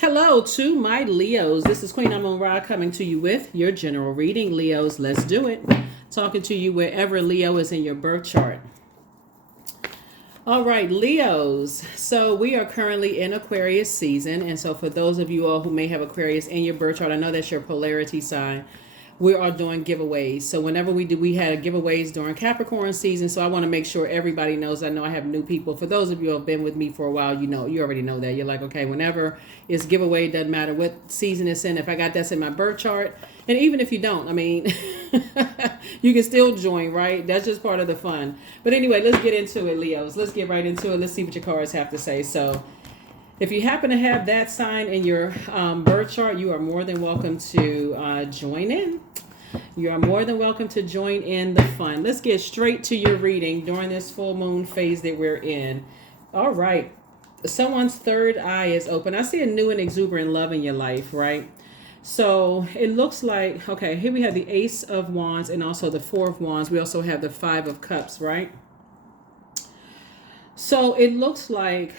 Hello to my Leos. This is Queen Amun Ra coming to you with your general reading. Leos, let's do it. Talking to you wherever Leo is in your birth chart. All right, Leos. So we are currently in Aquarius season. And so for those of you all who may have Aquarius in your birth chart, I know that's your polarity sign. We are doing giveaways. So whenever we had giveaways during Capricorn season. So I want to make sure everybody knows. I know I have new people. For those of you who have been with me for a while, you already know that. You're like, okay, whenever it's giveaway, it doesn't matter what season it's in. If I got that's in my birth chart, and even if you don't, I mean, you can still join, right? That's just part of the fun. But anyway, let's get into it, Leos. Let's get right into it. Let's see what your cards have to say. So if you happen to have that sign in your birth chart, you are more than welcome to join in. You are more than welcome to join in the fun. Let's get straight to your reading during this full moon phase that we're in. All right. Someone's third eye is open. I see a new and exuberant love in your life, right? So it looks like, okay, here we have the Ace of Wands and also the Four of Wands. We also have the Five of Cups, right? So it looks like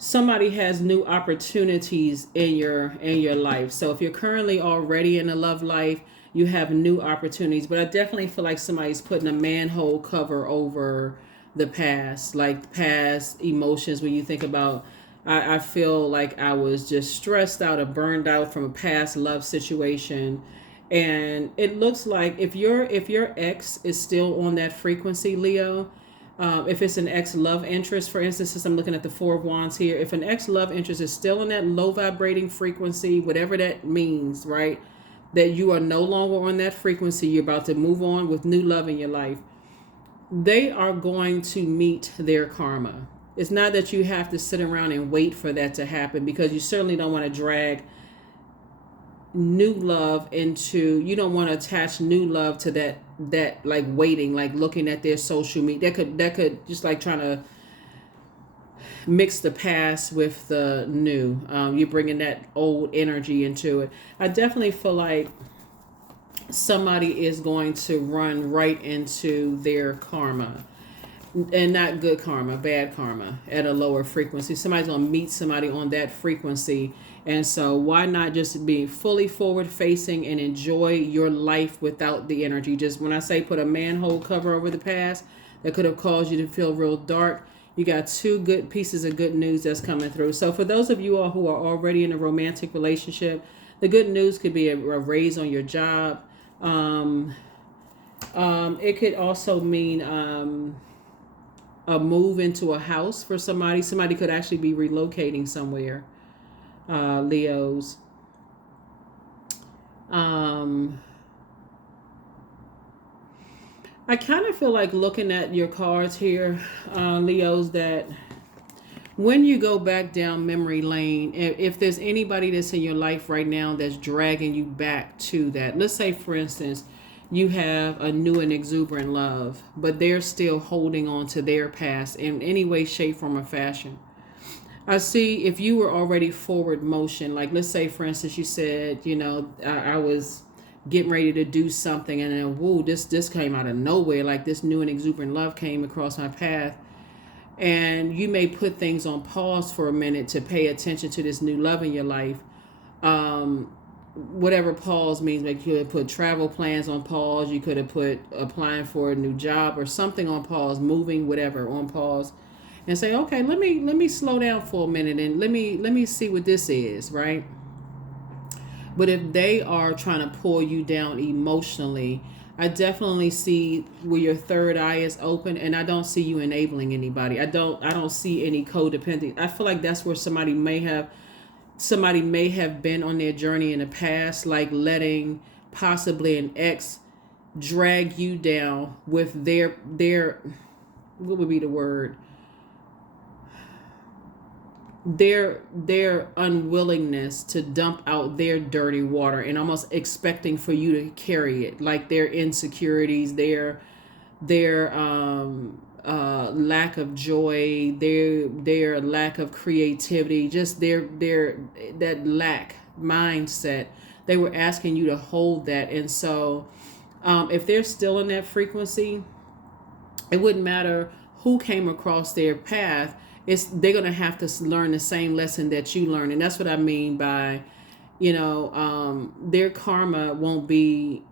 somebody has new opportunities in your life. So if you're currently already in a love life, you have new opportunities. But I definitely feel like somebody's putting a manhole cover over the past, like past emotions. When you think about, I feel like I was just stressed out or burned out from a past love situation. And it looks like if your ex is still on that frequency, Leo, if it's an ex-love interest, for instance, since I'm looking at the Four of Wands here, if an ex-love interest is still in that low vibrating frequency, whatever that means, right? That you are no longer on that frequency, you're about to move on with new love in your life. They are going to meet their karma. It's not that you have to sit around and wait for that to happen, because you certainly don't want to drag new love into, you don't want to attach new love to that like waiting, like looking at their social media. That could just like trying to mix the past with the new. You're bringing that old energy into it. I definitely feel like somebody is going to run right into their karma, and not good karma, bad karma at a lower frequency. Somebody's going to meet somebody on that frequency. And so why not just be fully forward facing and enjoy your life without the energy? Just when I say put a manhole cover over the past that could have caused you to feel real dark, you got two good pieces of good news that's coming through. So for those of you all who are already in a romantic relationship, the good news could be a raise on your job. It could also mean a move into a house for somebody. Somebody could actually be relocating somewhere. Leos. I kind of feel like looking at your cards here, Leos, that when you go back down memory lane, if there's anybody that's in your life right now that's dragging you back to that, let's say, for instance, you have a new and exuberant love, but they're still holding on to their past in any way, shape, form, or fashion. I see if you were already forward motion, like let's say, for instance, you said, I was getting ready to do something, and then, whoa, this came out of nowhere. Like this new and exuberant love came across my path. And you may put things on pause for a minute to pay attention to this new love in your life. Whatever pause means, like you could have put travel plans on pause. You could have put applying for a new job or something on pause, moving, whatever, on pause. And say, okay, let me slow down for a minute and let me see what this is, right? But if they are trying to pull you down emotionally, I definitely see where your third eye is open, and I don't see you enabling anybody. I don't see any codependent. I feel like that's where somebody may have been on their journey in the past, like letting possibly an ex drag you down with their what would be the word? Their unwillingness to dump out their dirty water and almost expecting for you to carry it, like their insecurities, their lack of joy, their lack of creativity, just their that lack mindset. They were asking you to hold that. And so if they're still in that frequency, it wouldn't matter who came across their path. they're gonna have to learn the same lesson that you learn, and that's what I mean by, their karma won't be,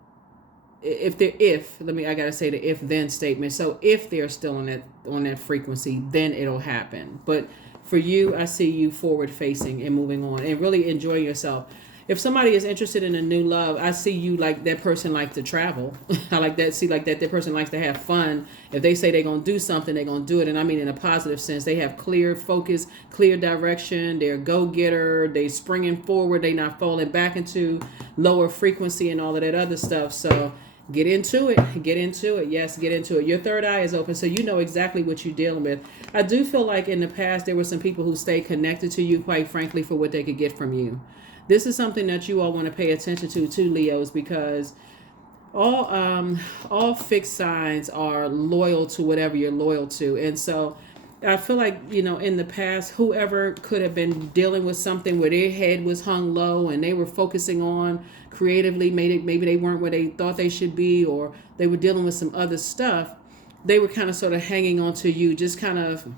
I gotta say the if then statement. So if they're still on that frequency, then it'll happen. But for you, I see you forward facing and moving on and really enjoying yourself. If somebody is interested in a new love, I see you like that person likes to travel. I like that. See, like that person likes to have fun. If they say they're going to do something, they're going to do it. And I mean in a positive sense. They have clear focus, clear direction. They're a go-getter. They springing forward. They not falling back into lower frequency and all of that other stuff. So get into it. Get into it. Yes, get into it. Your third eye is open, so you know exactly what you're dealing with. I do feel like in the past there were some people who stayed connected to you, quite frankly, for what they could get from you. This is something that you all want to pay attention to, too, Leos, because all fixed signs are loyal to whatever you're loyal to. And so I feel like, in the past, whoever could have been dealing with something where their head was hung low and they were focusing on creatively, maybe they weren't where they thought they should be, or they were dealing with some other stuff, they were kind of sort of hanging on to you, just kind of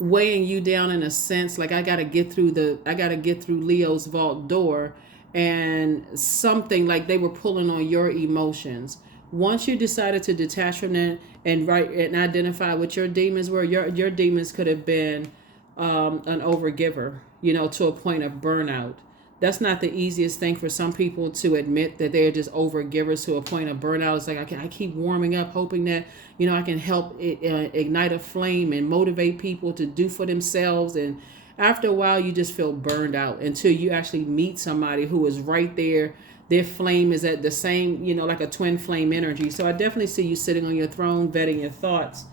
weighing you down in a sense, like I gotta get through Leo's vault door, and something like they were pulling on your emotions. Once you decided to detach from that and identify what your demons were, your demons could have been an overgiver, to a point of burnout. That's not the easiest thing for some people to admit, that they're just overgivers to a point of burnout. It's like I keep warming up, hoping that I can help ignite a flame and motivate people to do for themselves. And after a while, you just feel burned out until you actually meet somebody who is right there. Their flame is at the same, like a twin flame energy. So I definitely see you sitting on your throne, vetting your thoughts.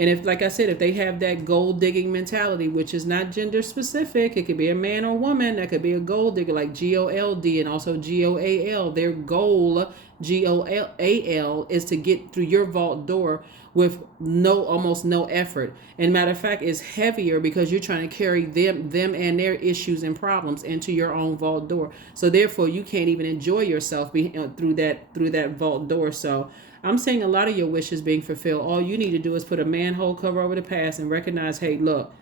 And if, like I said, if they have that gold digging mentality, which is not gender specific, it could be a man or woman, that could be a gold digger, like GOLD and also GOAL. Their goal, GOAL, is to get through your vault door with almost no effort. And matter of fact, it's heavier because you're trying to carry them and their issues and problems into your own vault door. So therefore, you can't even enjoy yourself through that vault door. So I'm seeing a lot of your wishes being fulfilled. All you need to do is put a manhole cover over the past and recognize, hey, look,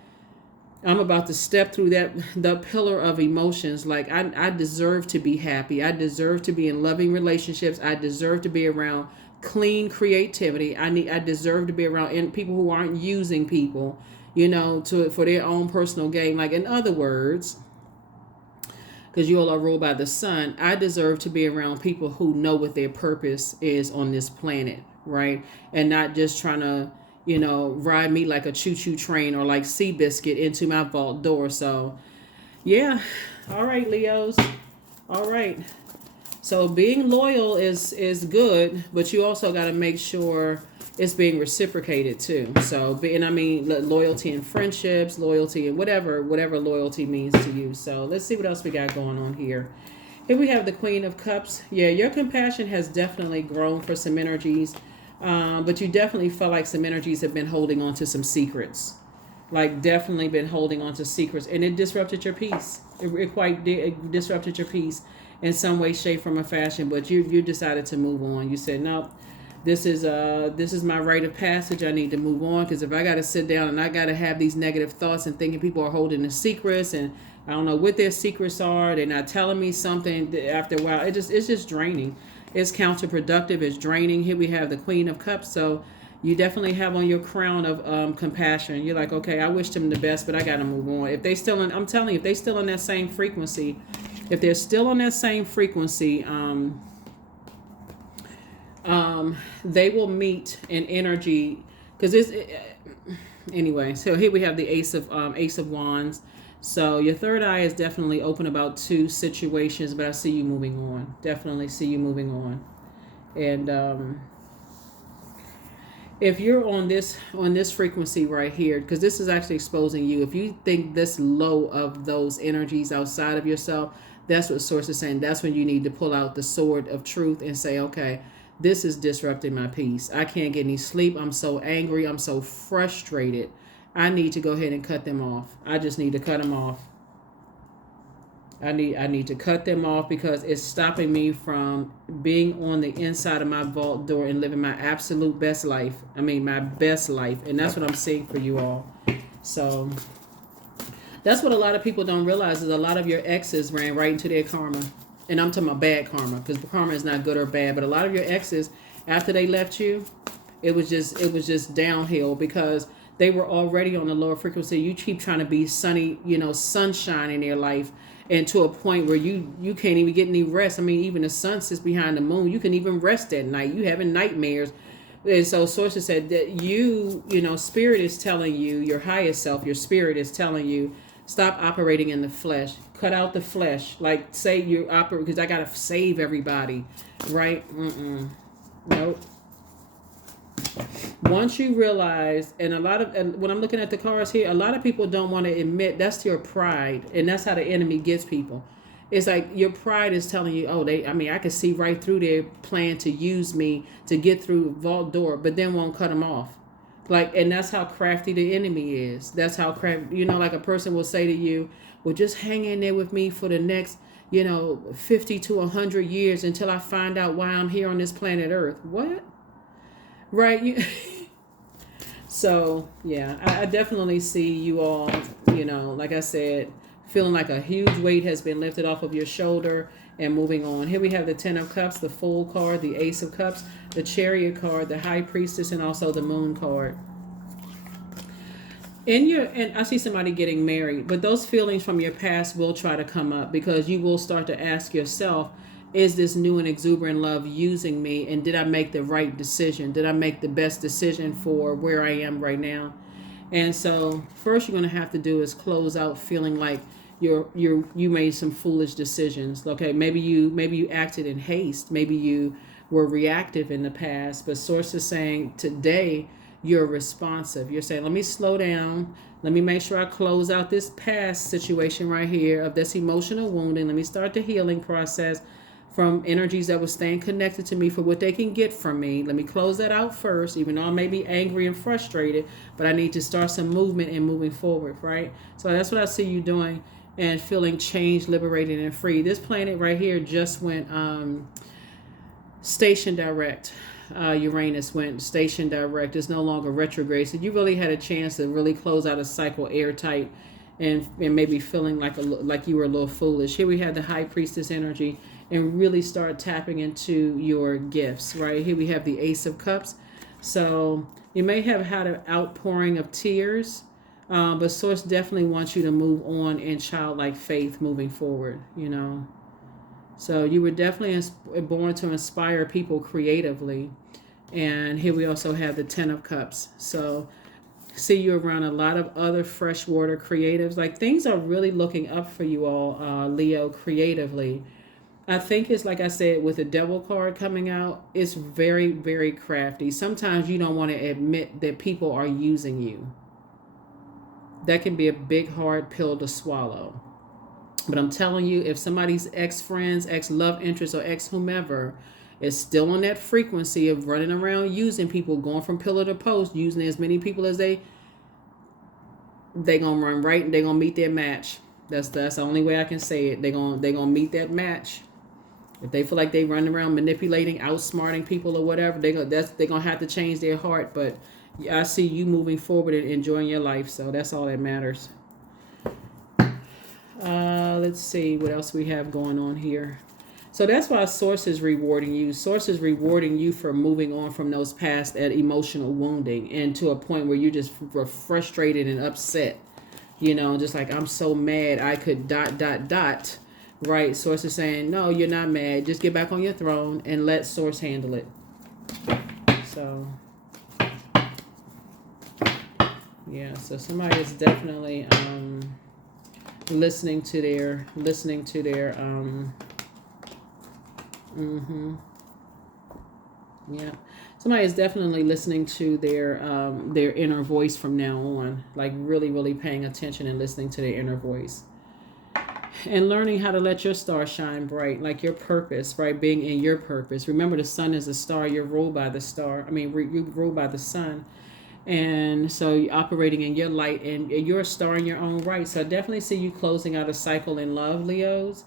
I'm about to step through the pillar of emotions. Like I deserve to be happy. I deserve to be in loving relationships. I deserve to be around clean creativity. I deserve to be around people who aren't using people, for their own personal gain. Like, in other words, because you all are ruled by the sun, I deserve to be around people who know what their purpose is on this planet, right? And not just trying to, ride me like a choo-choo train or like Seabiscuit into my vault door. So, yeah. All right, Leos. All right. So being loyal is good, but you also got to make sure it's being reciprocated too. So, and I mean, loyalty in friendships, loyalty in whatever loyalty means to you. So let's see what else we got going on here. Here we have the Queen of Cups. Yeah, your compassion has definitely grown for some energies, but you definitely felt like some energies have been holding on to some secrets. Like, definitely been holding on to secrets, and it disrupted your peace. It disrupted your peace in some way, shape, form, or fashion. But you decided to move on. You said, no, this is my rite of passage. I need to move on, because if I got to sit down and I got to have these negative thoughts and thinking people are holding the secrets, and I don't know what their secrets are, they're not telling me something, after a while, it's just draining. It's counterproductive. It's draining. Here we have the Queen of Cups. So you definitely have on your crown of compassion. You're like, okay, I wish them the best, but I got to move on. If they still I'm telling you, if they still on that same frequency, if they're still on that same frequency, they will meet in energy, because anyway. So here we have the Ace of Wands. So your third eye is definitely open about two situations, but I see you moving on. Definitely see you moving on. And if you're on this frequency right here, because this is actually exposing you. If you think this low of those energies outside of yourself, that's what Source is saying. That's when you need to pull out the sword of truth and say, okay, this is disrupting my peace. I can't get any sleep. I'm so angry. I'm so frustrated. I need to go ahead and cut them off. I just need to cut them off. I need to cut them off because it's stopping me from being on the inside of my vault door and living my absolute best life. I mean, my best life. And that's what I'm seeing for you all. So that's what a lot of people don't realize is a lot of your exes ran right into their karma. And I'm talking about bad karma, because karma is not good or bad. But a lot of your exes, after they left you, it was just downhill because they were already on a lower frequency. You keep trying to be sunny, sunshine in their life, and to a point where you can't even get any rest. I mean, even the sun sits behind the moon. You can even rest at night. You having nightmares. And so sources said that spirit is telling you, your highest self, your spirit is telling you, stop operating in the flesh. Cut out the flesh. Like, say you operate, because I got to save everybody. Right? Nope. Once you realize, and when I'm looking at the cards here, a lot of people don't want to admit that's your pride. And that's how the enemy gets people. It's like your pride is telling you, I can see right through their plan to use me to get through vault door, but then won't cut them off. And that's how crafty the enemy is. That's how crafty, like a person will say to you, well, just hang in there with me for the next, 50 to 100 years until I find out why I'm here on this planet Earth. What? Right? So, yeah, I definitely see you all, like I said, feeling like a huge weight has been lifted off of your shoulder and moving on. Here we have the Ten of Cups, the Fool card, the Ace of Cups, the Chariot card, the High Priestess, and also the Moon card. And I see somebody getting married, but those feelings from your past will try to come up because you will start to ask yourself, is this new and exuberant love using me? And did I make the right decision? Did I make the best decision for where I am right now? And so first you're going to have to do is close out feeling like you made some foolish decisions. Okay, maybe you acted in haste. Maybe you were reactive in the past. But Source is saying today you're responsive. You're saying, let me slow down. Let me make sure I close out this past situation right here of this emotional wounding. Let me start the healing process from energies that were staying connected to me for what they can get from me. Let me close that out first, even though I may be angry and frustrated, but I need to start some movement and moving forward, right? So that's what I see you doing and feeling changed, liberated, and free. This planet right here just went station direct. Uranus went station direct. It's no longer retrograde. So you really had a chance to really close out a cycle airtight and maybe feeling like you were a little foolish. Here we have the High Priestess energy and really start tapping into your gifts, right? Here we have the Ace of Cups. So you may have had an outpouring of tears, but Source definitely wants you to move on in childlike faith moving forward, So you were definitely born to inspire people creatively. And here we also have the Ten of Cups. So see you around a lot of other freshwater creatives. Like things are really looking up for you all, Leo, creatively. I think it's like I said, with the Devil card coming out, it's very, very crafty. Sometimes you don't want to admit that people are using you. That can be a big, hard pill to swallow. But I'm telling you, if somebody's ex-friends, ex-love interest, or ex-whomever is still on that frequency of running around using people, going from pillar to post, using as many people as they gonna run right and they're gonna meet their match. That's the only way I can say it. They're gonna meet that match. If they feel like they run around manipulating, outsmarting people or whatever, they're gonna have to change their heart. But I see you moving forward and enjoying your life, so that's all that matters. Let's see what else we have going on here. So that's why Source is rewarding you. Source is rewarding you for moving on from those past emotional wounding and to a point where you just were frustrated and upset. Just like, I'm so mad I could ... Right? Source is saying, no, you're not mad. Just get back on your throne and let Source handle it. So, yeah. So somebody is definitely listening to their yeah. Somebody is definitely listening to their inner voice from now on. Like really, really paying attention and listening to their inner voice. And learning how to let your star shine bright, like your purpose, right? Being in your purpose. Remember, the sun is a star. You're ruled by the star. You ruled by the sun. And so you're operating in your light, and you're a star in your own right. So I definitely see you closing out a cycle in love, Leos,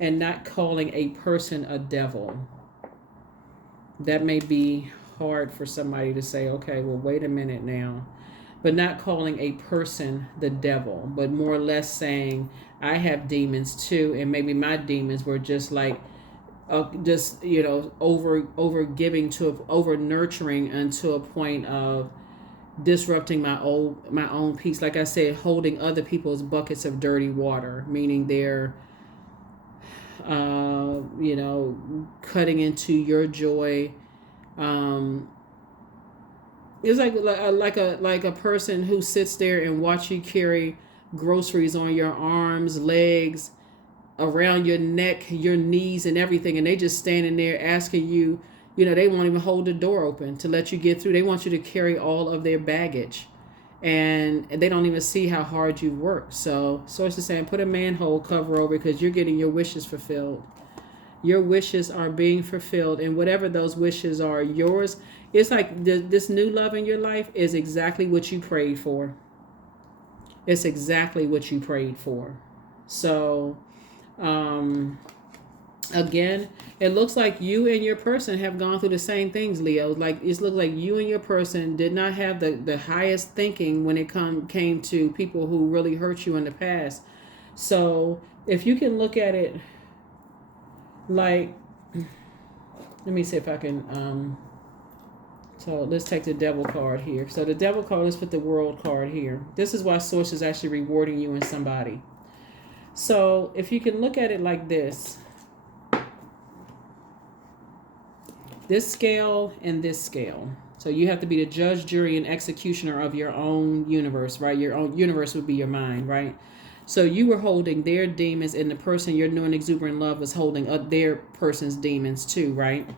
and not calling a person a devil. That may be hard for somebody to say, okay, well, wait a minute now. But not calling a person the devil, but more or less saying, I have demons too, and maybe my demons were just like, just over giving to over nurturing unto a point of disrupting my own peace. Like I said, holding other people's buckets of dirty water, meaning they're cutting into your joy. It's like a person who sits there and watch you carry groceries on your arms, legs, around your neck, your knees, and everything, and they just standing there asking you. They won't even hold the door open to let you get through. They want you to carry all of their baggage, and they don't even see how hard you work. So Source is saying, put a manhole cover over, because you're getting your wishes fulfilled. Your wishes are being fulfilled, and whatever those wishes are, yours. It's like this new love in your life is exactly what you prayed for. It's exactly what you prayed for. So, again, it looks like you and your person have gone through the same things, Leo. Like, it looks like you and your person did not have the highest thinking when it came to people who really hurt you in the past. So if you can look at it like, let me see if I can, so let's take the devil card here. So the devil card, let's put the world card here. This is why Source is actually rewarding you and somebody. So if you can look at it like this scale and this scale. So you have to be the judge, jury, and executioner of your own universe, right? Your own universe would be your mind, right? So you were holding their demons, and the person you're new and exuberant love was holding their person's demons too, right?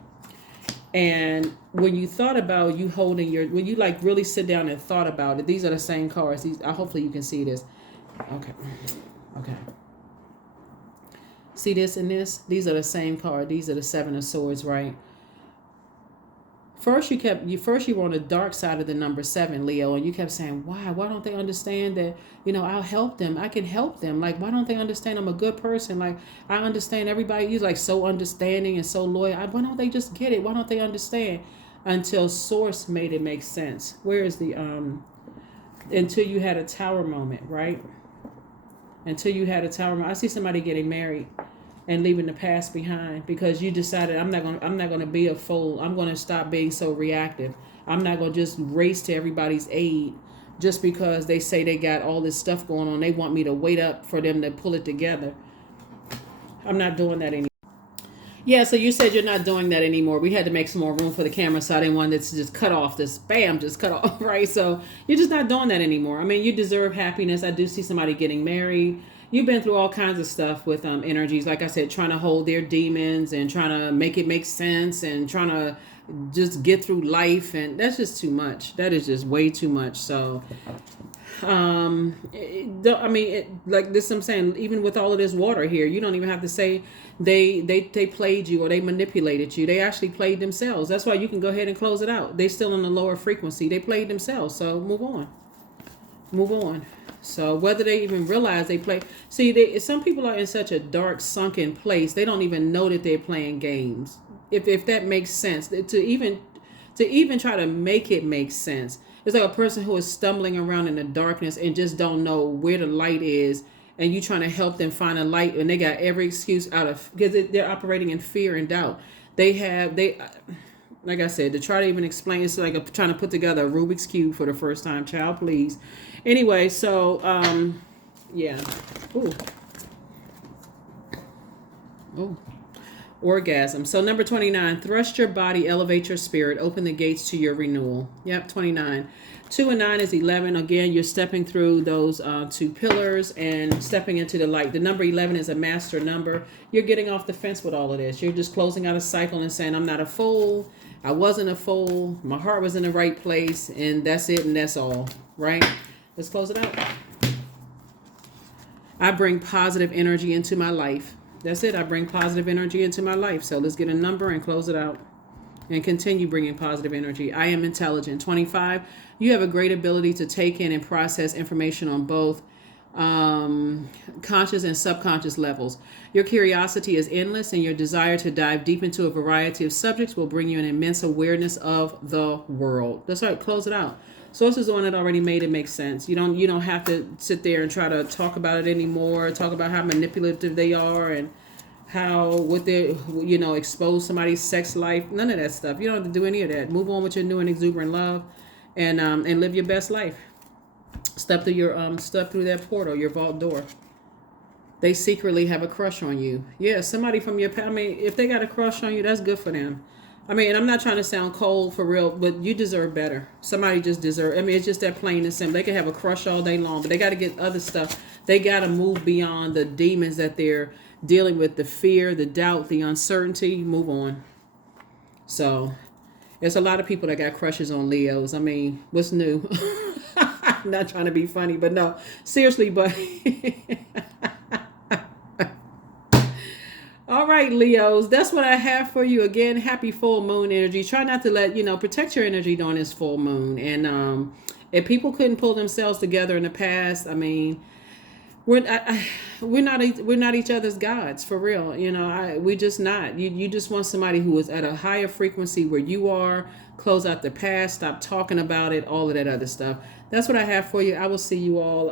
And when you thought about you holding when you like really sit down and thought about it, these are the same cards. Hopefully you can see this. Okay. See this and this? These are the same card. These are the Seven of Swords, right? First you were on the dark side of the number 7, Leo, and you kept saying, why don't they understand that, I'll help them. I can help them. Like, why don't they understand I'm a good person? Like, I understand everybody. You're like so understanding and so loyal. Why don't they just get it? Why don't they understand? Until Source made it make sense. Where is the, until you had a tower moment, right? Until you had a tower moment. I see somebody getting married and leaving the past behind, because you decided, I'm not going to be a fool. I'm going to stop being so reactive. I'm not going to just race to everybody's aid just because they say they got all this stuff going on. They want me to wait up for them to pull it together. I'm not doing that anymore. Yeah, so you said you're not doing that anymore. We had to make some more room for the camera, so I didn't want it to just cut off. This bam, just cut off, right? So you're just not doing that anymore. I mean, you deserve happiness. I do see somebody getting married. You've been through all kinds of stuff with energies, like I said, trying to hold their demons and trying to make it make sense and trying to just get through life, and that's just too much. That is just way too much. So, like this, I'm saying, even with all of this water here, you don't even have to say they played you or they manipulated you. They actually played themselves. That's why you can go ahead and close it out. They're still on the lower frequency. They played themselves. So move on. So whether they even realize they play, some people are in such a dark, sunken place, they don't even know that they're playing games. If that makes sense, to even try to make it make sense. It's like a person who is stumbling around in the darkness and just don't know where the light is, and you trying to help them find a light, and they got every excuse because they're operating in fear and doubt. Like I said, to try to even explain, it's like trying to put together a Rubik's Cube for the first time. Child, please. Anyway, so, yeah. Ooh. Orgasm. So number 29, thrust your body, elevate your spirit, open the gates to your renewal. Yep, 29. 2 and 9 is 11. Again, you're stepping through those 2 pillars and stepping into the light. The number 11 is a master number. You're getting off the fence with all of this. You're just closing out a cycle and saying, I'm not a fool. I wasn't a fool. My heart was in the right place, and that's it, and that's all. Right? Let's close it out. I bring positive energy into my life. That's it. I bring positive energy into my life. So let's get a number and close it out. and continue bringing positive energy. I am intelligent. 25, you have a great ability to take in and process information on both conscious and subconscious levels. Your curiosity is endless, and your desire to dive deep into a variety of subjects will bring you an immense awareness of the world. That's right. Close it out. Source is the one that already made it make sense. You don't have to sit there and try to talk about it anymore. Talk about how manipulative they are and how what they expose somebody's sex life. None of that stuff. You don't have to do any of that. Move on with your new and exuberant love, and live your best life. Step through that portal, your vault door. They secretly have a crush on you. Yeah, somebody from your past. I mean, if they got a crush on you, that's good for them. I mean, and I'm not trying to sound cold for real, but you deserve better. Somebody just deserve. I mean, it's just that plain and simple. They can have a crush all day long, but they got to get other stuff. They got to move beyond the demons that they're dealing with, the fear, the doubt, the uncertainty. Move on. So, there's a lot of people that got crushes on Leos. I mean, what's new? I'm not trying to be funny, but no, seriously, but all right, Leos, that's what I have for you. Again, happy full moon energy. Try not to protect your energy during this full moon. And if people couldn't pull themselves together in the past, I mean, we're not each other's gods, for real. We just not. You just want somebody who is at a higher frequency where you are. Close out the past. Stop talking about it. All of that other stuff. That's what I have for you. I will see you all.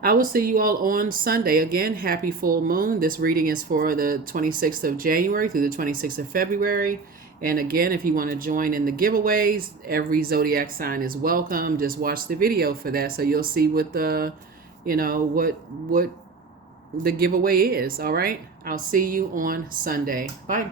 I will see you all on Sunday. Again, happy full moon. This reading is for the 26th of January through the 26th of February. And again, if you want to join in the giveaways, every zodiac sign is welcome. Just watch the video for that, so you'll see what the what the giveaway is. All right. I'll see you on Sunday. Bye.